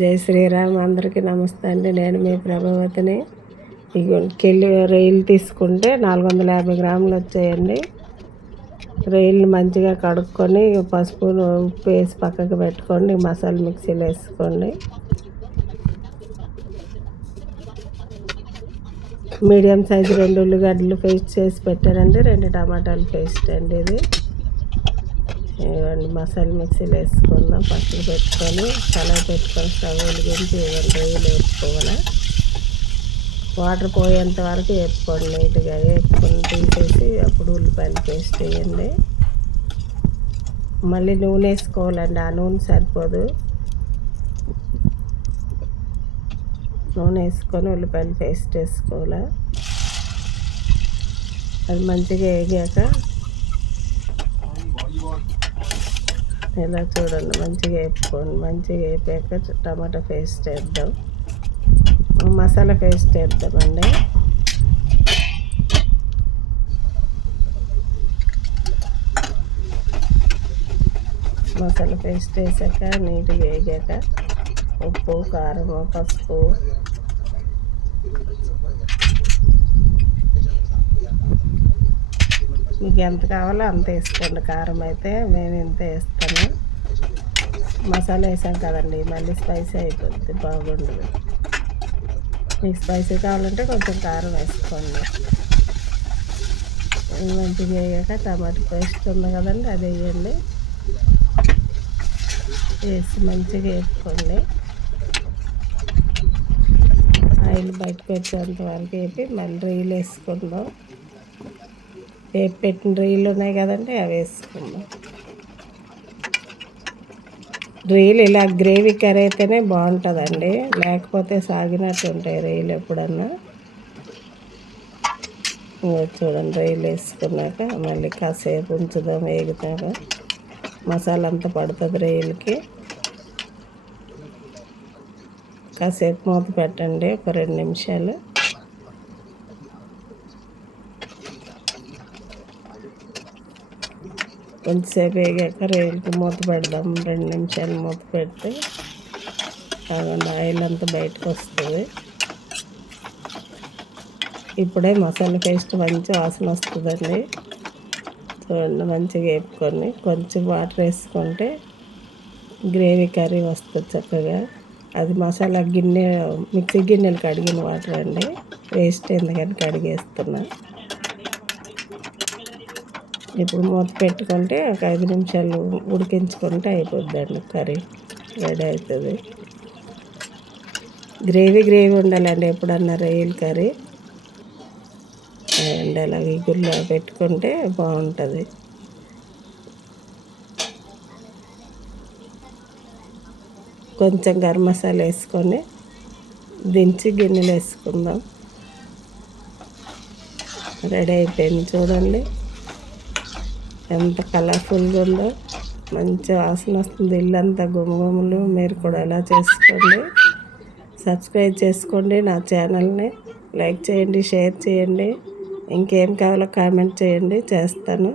జై శ్రీరామ్. అందరికీ నమస్తే అండి. నేను మీ ప్రభావతిని. కెళ్ళి రొయ్యలు తీసుకుంటే 450 గ్రాములు వచ్చాయండి. రొయ్యలు మంచిగా కడుక్కొని పసుపు ఉప్పు వేసి పక్కకు పెట్టుకోండి. మసాలా మిక్సీలో వేసుకోండి. మీడియం సైజు 2 ఉల్లిగడ్డలు పేస్ట్ చేసి పెట్టానండి. 2 టమాటాలు పేస్ట్ అండి. ఇది ఇవన్నీ మసాలా మిక్సీలో వేసుకుందాం. పక్కన పెట్టుకొని కళాయి పెట్టుకొని స్టవ్ వెలిగించి రొయ్యలు వేసుకోవాలి. వాటర్ పోయేంత వరకు వేపుకోండి. నీట్గా వేపుకొని తీసేసి అప్పుడు ఉల్లిపాయలు పేస్ట్ వేయండి. మళ్ళీ నూనె వేసుకోవాలండి. ఆ నూనె సరిపోదు. నూనె వేసుకొని ఉల్లిపాయలు పేస్ట్ వేసుకోవాలి. అది మంచిగా వేగాక ఇలా చూడండి, మంచిగా వేపుకోండి. మంచిగా వేపాక టమాటా పేస్ట్ వేద్దాం. మసాలా పేస్ట్ వేద్దామండి. మసాలా పేస్ట్ వేసాక నీట్గా వేగాక ఉప్పు, కారం, పసుపు, మీకు ఎంత కావాలో అంత వేసుకోండి. కారం అయితే నేను ఇంత వేస్తాను. మసాలా వేసాం కదండి, మళ్ళీ స్పైసీ అయిపోద్ది, బాగుండదు. మీకు స్పైసీ కావాలంటే కొంచెం కారం వేసుకోండి. మంచిగా వేయాక టమాటా పేస్ట్ ఉంది కదండి, అది వేయండి. వేసి మంచిగా వేపుకోండి. ఆయిల్ బయటకు వచ్చేంత వరకు వేపి మళ్ళీ రొయ్యలు వేసుకుందాం. వేపు పెట్టిన రొయ్యలు ఉన్నాయి కదండి, అవి వేసుకుందాం. రొయ్యలు ఇలా గ్రేవీ కర్రీ అయితేనే బాగుంటుందండి, లేకపోతే సాగినట్టు ఉంటాయి రొయ్యలు ఎప్పుడన్నా. చూడండి, రొయ్యలు వేసుకున్నాక మళ్ళీ కాసేపు ఉంచుదాం. వేగుతాక మసాలా అంతా పడుతుంది రొయ్యలకి. కాసేపు మూత పెట్టండి, ఒక 2 నిమిషాలు. కొంచెంసేపు వేగాక రొయ్యలకి మూత పెడదాం. 2 నిమిషాలు మూత పెడితే ఆయిల్ అంతా బయటకు వస్తుంది. ఇప్పుడే మసాలా పేస్ట్ మంచి వాసన వస్తుందండి. చూడండి, మంచిగా వేపుకొని కొంచెం వాటర్ వేసుకుంటే గ్రేవీ కర్రీ వస్తుంది చక్కగా. అది మసాలా గిన్నె, మిక్సీ గిన్నెలు కడిగిన వాటర్ అండి, వేస్ట్ ఎందుకని కడిగేస్తున్నా. ఇప్పుడు మూత పెట్టుకుంటే ఒక 5 నిమిషాలు ఉడికించుకుంటే అయిపోద్దండి, కర్రీ రెడీ అవుతుంది. గ్రేవీ ఉండాలండి ఎప్పుడన్నా రొయ్యల కర్రీ. అండ్ అలా ఇగురులో పెట్టుకుంటే బాగుంటుంది. కొంచెం గరం మసాలా వేసుకొని దించి గిన్నెలు వేసుకుందాం. రెడీ అయిపోయింది. చూడండి ఎంత కలర్ఫుల్గా ఉందో, మంచి వాసన వస్తుంది. ఇల్లంతా గుమగుమలు. మీరు కూడా ఎలా చేసుకోండి. సబ్స్క్రైబ్ చేసుకోండి నా ఛానల్ని. లైక్ చేయండి, షేర్ చేయండి. ఇంకేం కావాలో కామెంట్ చేయండి, చేస్తాను.